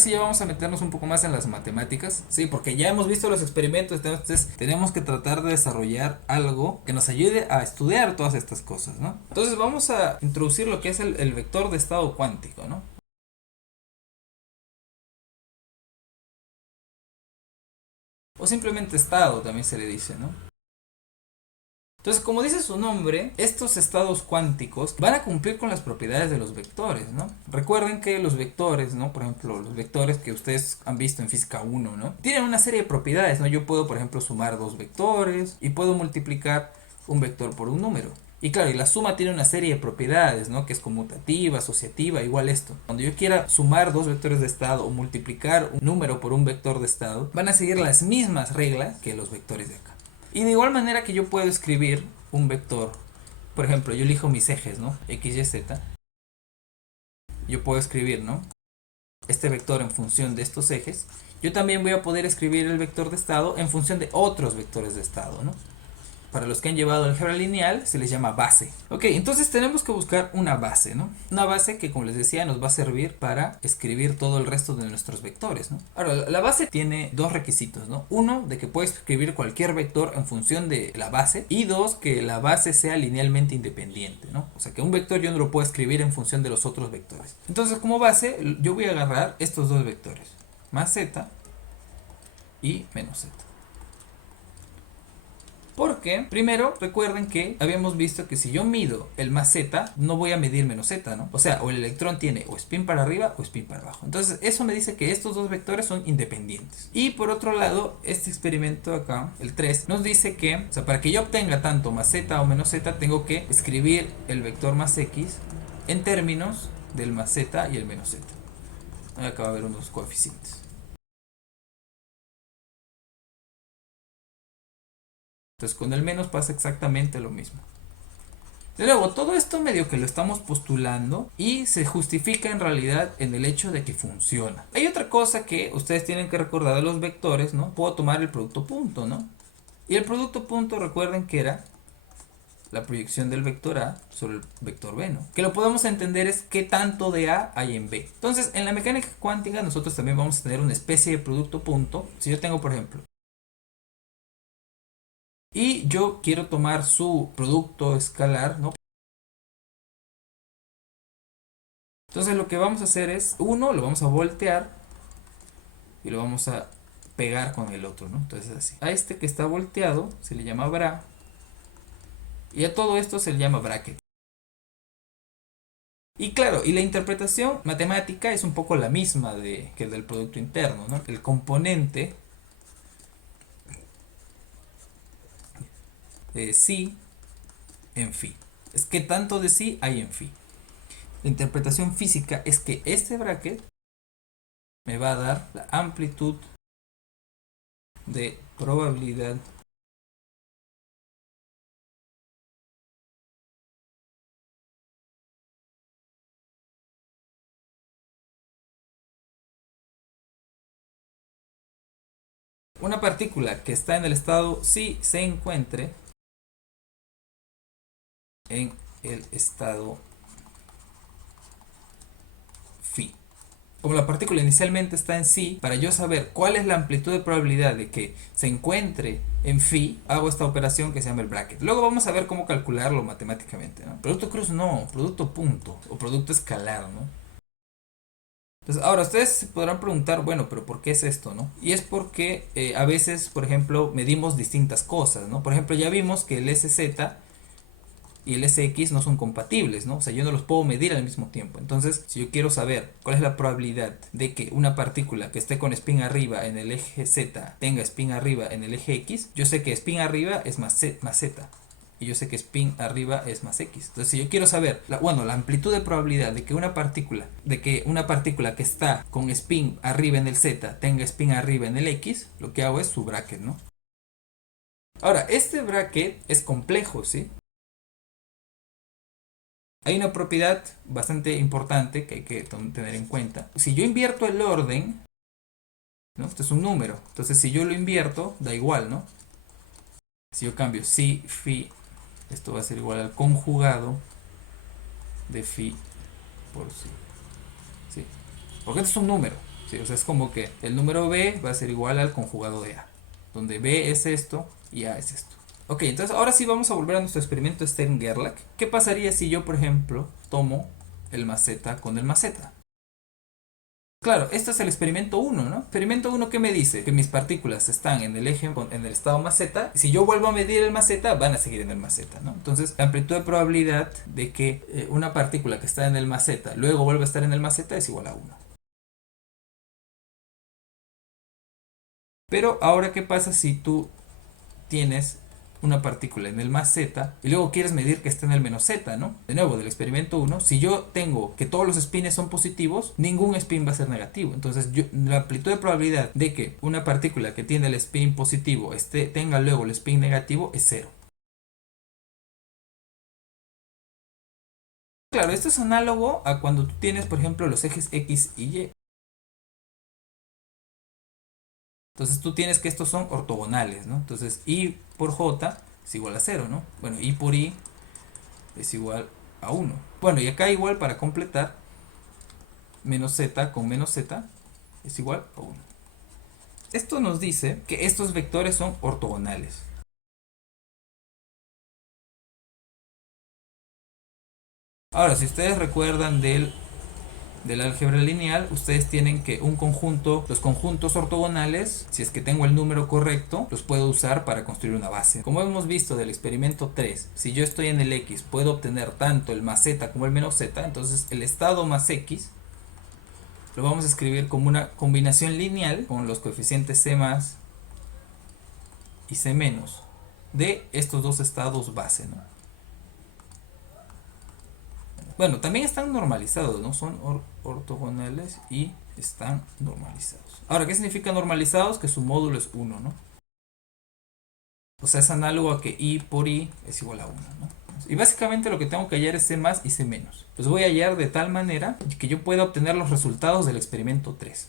sí ya vamos a meternos un poco más en las matemáticas, sí, porque ya hemos visto los experimentos, entonces tenemos que tratar de desarrollar algo que nos ayude a estudiar todas estas cosas, ¿no? Entonces vamos a introducir lo que es el vector de estado cuántico, ¿no? O simplemente estado también se le dice, ¿no? Entonces, como dice su nombre, estos estados cuánticos van a cumplir con las propiedades de los vectores, ¿no? Recuerden que los vectores, ¿no? Por ejemplo, los vectores que ustedes han visto en física 1, ¿no? Tienen una serie de propiedades, ¿no? Yo puedo, por ejemplo, sumar dos vectores y puedo multiplicar un vector por un número. Y claro, y la suma tiene una serie de propiedades, ¿no? Que es conmutativa, asociativa, igual esto. Cuando yo quiera sumar dos vectores de estado o multiplicar un número por un vector de estado, van a seguir las mismas reglas que los vectores de acá. Y de igual manera que yo puedo escribir un vector, por ejemplo, yo elijo mis ejes, ¿no? X, Y, Z. Yo puedo escribir, ¿no? Este vector en función de estos ejes. Yo también voy a poder escribir el vector de estado en función de otros vectores de estado, ¿no? Para los que han llevado álgebra lineal se les llama base. Ok, entonces tenemos que buscar una base, ¿no? Una base que, como les decía, nos va a servir para escribir todo el resto de nuestros vectores, ¿no? Ahora, la base tiene dos requisitos, ¿no? Uno, de que puedes escribir cualquier vector en función de la base. Y dos, que la base sea linealmente independiente, ¿no? O sea, que un vector yo no lo puedo escribir en función de los otros vectores. Entonces, como base, yo voy a agarrar estos dos vectores, más z y menos z. Porque, primero, recuerden que habíamos visto que si yo mido el más z, no voy a medir menos z, ¿no? O sea, o el electrón tiene o spin para arriba o spin para abajo. Entonces, eso me dice que estos dos vectores son independientes. Y por otro lado, este experimento acá, el 3, nos dice que, o sea, para que yo obtenga tanto más z o menos z, tengo que escribir el vector más x en términos del más z y el menos z. Acá va a haber unos coeficientes. Entonces, con el menos pasa exactamente lo mismo. De nuevo, todo esto medio que lo estamos postulando y se justifica en realidad en el hecho de que funciona. Hay otra cosa que ustedes tienen que recordar de los vectores, ¿no? Puedo tomar el producto punto, ¿no? Y el producto punto, recuerden que era la proyección del vector A sobre el vector B, ¿no? Que lo podemos entender es qué tanto de A hay en B. Entonces, en la mecánica cuántica nosotros también vamos a tener una especie de producto punto. Si yo tengo, por ejemplo, y yo quiero tomar su producto escalar, ¿no? Entonces lo que vamos a hacer es, uno lo vamos a voltear y lo vamos a pegar con el otro, ¿no? Entonces así. A este que está volteado se le llama bra y a todo esto se le llama bracket. Y claro, y la interpretación matemática es un poco la misma que el del producto interno, ¿no? El componente de sí en phi. Es que tanto de sí hay en phi. La interpretación física es que este bracket me va a dar la amplitud de probabilidad una partícula que está en el estado sí se encuentre en el estado phi. Como la partícula inicialmente está en sí, para yo saber cuál es la amplitud de probabilidad de que se encuentre en phi, hago esta operación que se llama el bracket. Luego vamos a ver cómo calcularlo matemáticamente, ¿no? Producto cruz no, producto punto o producto escalar, ¿no? Entonces, ahora ustedes se podrán preguntar, bueno, pero ¿por qué es esto, no? Y es porque a veces, por ejemplo, medimos distintas cosas, ¿no? Por ejemplo, ya vimos que el SZ y el SX no son compatibles, ¿no? O sea, yo no los puedo medir al mismo tiempo. Entonces, si yo quiero saber cuál es la probabilidad de que una partícula que esté con spin arriba en el eje Z tenga spin arriba en el eje X, yo sé que spin arriba es más Z. Y yo sé que spin arriba es más X. Entonces, si yo quiero saber, la amplitud de probabilidad de que una partícula que está con spin arriba en el Z tenga spin arriba en el X, lo que hago es su bracket, ¿no? Ahora, este bracket es complejo, ¿sí? Hay una propiedad bastante importante que hay que tener en cuenta. Si yo invierto el orden, ¿no? Esto es un número. Entonces, si yo lo invierto, da igual, ¿no? Si yo cambio si, phi, esto va a ser igual al conjugado de phi por si. ¿Sí? Porque esto es un número. ¿sí? O sea, es como que el número B va a ser igual al conjugado de A, donde B es esto y A es esto. Ok, entonces ahora sí vamos a volver a nuestro experimento Stern-Gerlach. ¿Qué pasaría si yo, por ejemplo, tomo el maceta con el maceta? Claro, este es el experimento 1, ¿no? Experimento 1, ¿qué me dice? Que mis partículas están en el eje, en el estado maceta. Si yo vuelvo a medir el maceta, van a seguir en el maceta, ¿no? Entonces, la amplitud de probabilidad de que una partícula que está en el maceta luego vuelva a estar en el maceta es igual a 1. Pero ahora, ¿qué pasa si tú tienes una partícula en el más z y luego quieres medir que está en el menos z, ¿no? De nuevo, del experimento 1, si yo tengo que todos los spins son positivos, ningún spin va a ser negativo. Entonces, la amplitud de probabilidad de que una partícula que tiene el spin positivo tenga luego el spin negativo es 0. Claro, esto es análogo a cuando tú tienes, por ejemplo, los ejes X y Y. Entonces tú tienes que estos son ortogonales, ¿no? Entonces I por J es igual a 0, ¿no? Bueno, I por I es igual a 1. Bueno, y acá igual para completar, menos z con menos z es igual a 1. Esto nos dice que estos vectores son ortogonales. Ahora, si ustedes recuerdan del álgebra lineal, ustedes tienen que un conjunto, los conjuntos ortogonales, si es que tengo el número correcto, los puedo usar para construir una base. Como hemos visto del experimento 3, si yo estoy en el X, puedo obtener tanto el más z como el menos z, entonces el estado más X lo vamos a escribir como una combinación lineal con los coeficientes C más y C menos de estos dos estados base, ¿no? Bueno, también están normalizados, ¿no? Son ortogonales y están normalizados. Ahora, ¿qué significa normalizados? Que su módulo es 1, ¿no? O sea, es análogo a que I por I es igual a 1, ¿no? Y básicamente lo que tengo que hallar es C más y C menos. Los voy a hallar de tal manera que yo pueda obtener los resultados del experimento 3.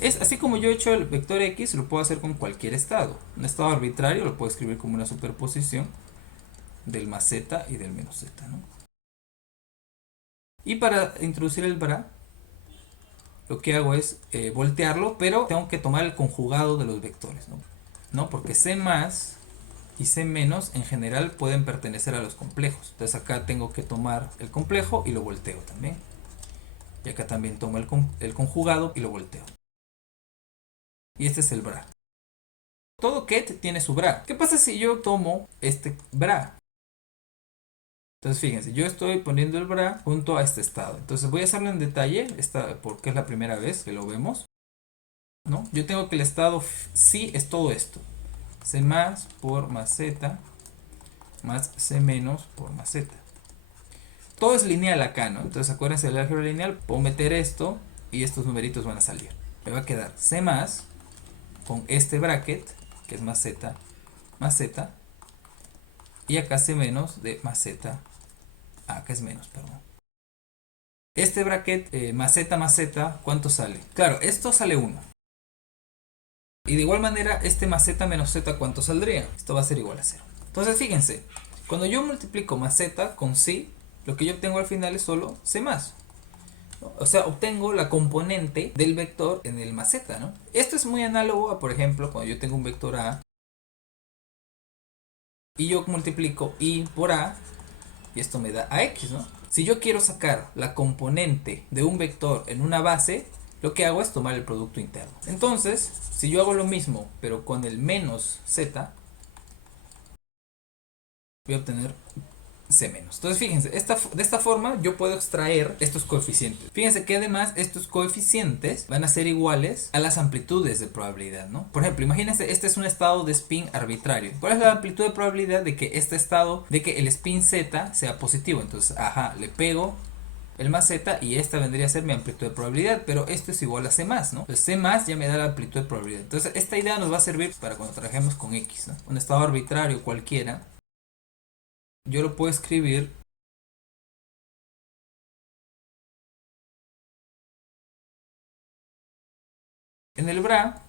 Es así como yo he hecho el vector X, lo puedo hacer con cualquier estado. Un estado arbitrario lo puedo escribir como una superposición del más z y del menos z, ¿no? Y para introducir el bra, lo que hago es voltearlo, pero tengo que tomar el conjugado de los vectores, ¿no? Porque C más y C menos en general pueden pertenecer a los complejos. Entonces acá tengo que tomar el complejo y lo volteo también. Y acá también tomo el conjugado y lo volteo. Y este es el bra. Todo ket tiene su bra. ¿Qué pasa si yo tomo este bra? Entonces fíjense, yo estoy poniendo el bra junto a este estado. Entonces voy a hacerlo en detalle, porque es la primera vez que lo vemos, ¿no? Yo tengo que el estado sí es todo esto. C más por más z más C menos por más z. Todo es lineal acá, ¿no? Entonces acuérdense del álgebra lineal, puedo meter esto y estos numeritos van a salir. Me va a quedar C más con este bracket, que es más z, y acá C menos de más z. Acá es menos, perdón. Este bracket más z, ¿cuánto sale? Claro, esto sale 1. Y de igual manera, este más z menos z, ¿cuánto saldría? Esto va a ser igual a 0. Entonces, fíjense, cuando yo multiplico más z con c, lo que yo obtengo al final es solo c más. ¿No? O sea, obtengo la componente del vector en el más z, ¿no? Esto es muy análogo a, por ejemplo, cuando yo tengo un vector a y yo multiplico i por a y esto me da a x, ¿no? Si yo quiero sacar la componente de un vector en una base, lo que hago es tomar el producto interno. Entonces, si yo hago lo mismo, pero con el menos z, voy a obtener c menos. Entonces, fíjense, de esta forma yo puedo extraer estos coeficientes. Fíjense que además estos coeficientes van a ser iguales a las amplitudes de probabilidad, ¿no? Por ejemplo, imagínense, este es un estado de spin arbitrario. ¿Cuál es la amplitud de probabilidad de que este estado, de que el spin z sea positivo? Entonces, le pego el más z y esta vendría a ser mi amplitud de probabilidad, pero esto es igual a c más, ¿no? Entonces c más ya me da la amplitud de probabilidad. Entonces esta idea nos va a servir para cuando trabajemos con x, ¿no? Un estado arbitrario cualquiera, yo lo puedo escribir en el bra,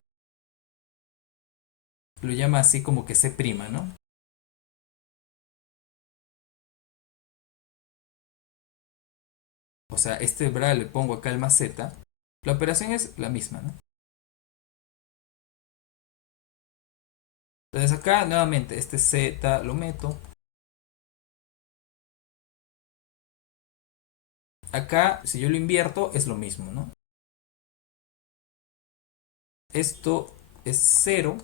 lo llama así como que c', ¿no? o sea, este bra le pongo acá el más z, la operación es la misma, ¿no? Entonces acá nuevamente este z lo meto. Acá, si yo lo invierto, es lo mismo, ¿no? Esto es 0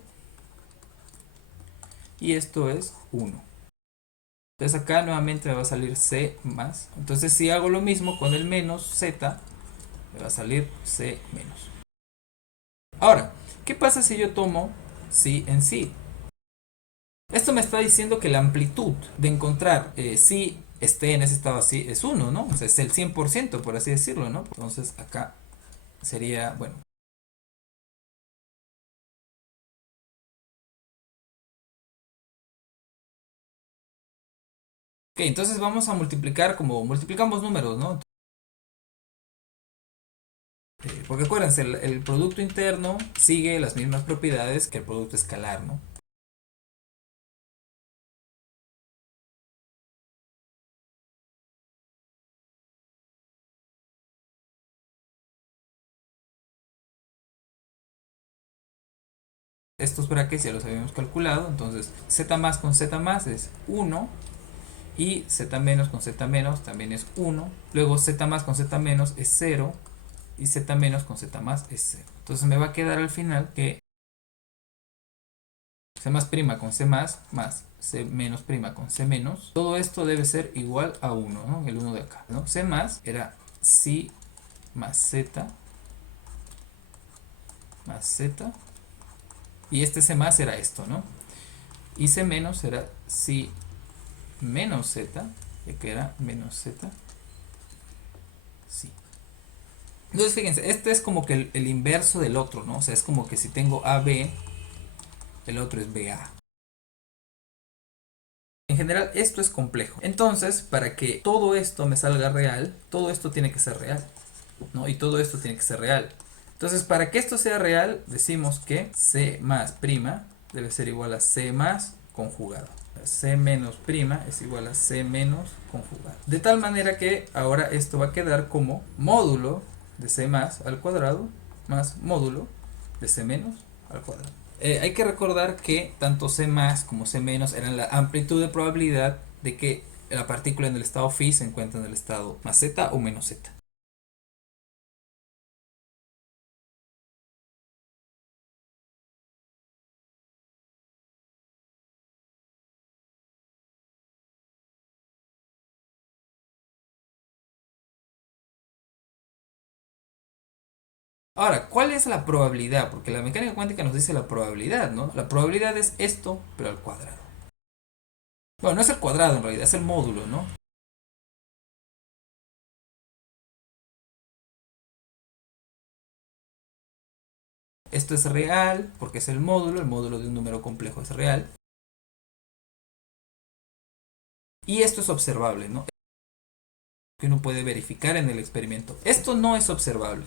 y esto es 1. Entonces acá nuevamente me va a salir c más. Entonces si hago lo mismo con el menos z, me va a salir c menos. Ahora, ¿qué pasa si yo tomo sí en sí? Esto me está diciendo que la amplitud de encontrar si esté en ese estado así es 1, ¿no? O sea, es el 100%, por así decirlo, ¿no? Entonces acá sería, bueno. Ok, entonces vamos a multiplicar como multiplicamos números, ¿no? Porque acuérdense, el producto interno sigue las mismas propiedades que el producto escalar, ¿no? Estos brackets ya los habíamos calculado, entonces z más con z más es 1 y z menos con z menos también es 1. Luego z más con z menos es 0 y z menos con z más es 0. Entonces me va a quedar al final que c más prima con c más c menos prima con c menos. Todo esto debe ser igual a 1, ¿no? El 1 de acá, ¿no? C más era si más z más z. Y este C más era esto, ¿no? Y C menos era si menos Z, ya que era menos Z, sí. Entonces fíjense, este es como que el inverso del otro, ¿no? O sea, es como que si tengo AB, el otro es BA. En general, esto es complejo. Entonces, para que todo esto me salga real, todo esto tiene que ser real, ¿no? Y todo esto tiene que ser real. Entonces, para que esto sea real, decimos que C más prima debe ser igual a C más conjugado. C menos prima es igual a C menos conjugado. De tal manera que ahora esto va a quedar como módulo de C más al cuadrado más módulo de C menos al cuadrado. Hay que recordar que tanto C más como C menos eran la amplitud de probabilidad de que la partícula en el estado phi se encuentra en el estado más Z o menos Z. Ahora, ¿cuál es la probabilidad? Porque la mecánica cuántica nos dice la probabilidad, ¿no? La probabilidad es esto, pero al cuadrado. Bueno, no es el cuadrado en realidad, es el módulo, ¿no? Esto es real porque es el módulo de un número complejo es real. Y esto es observable, ¿no? Que uno puede verificar en el experimento. Esto no es observable.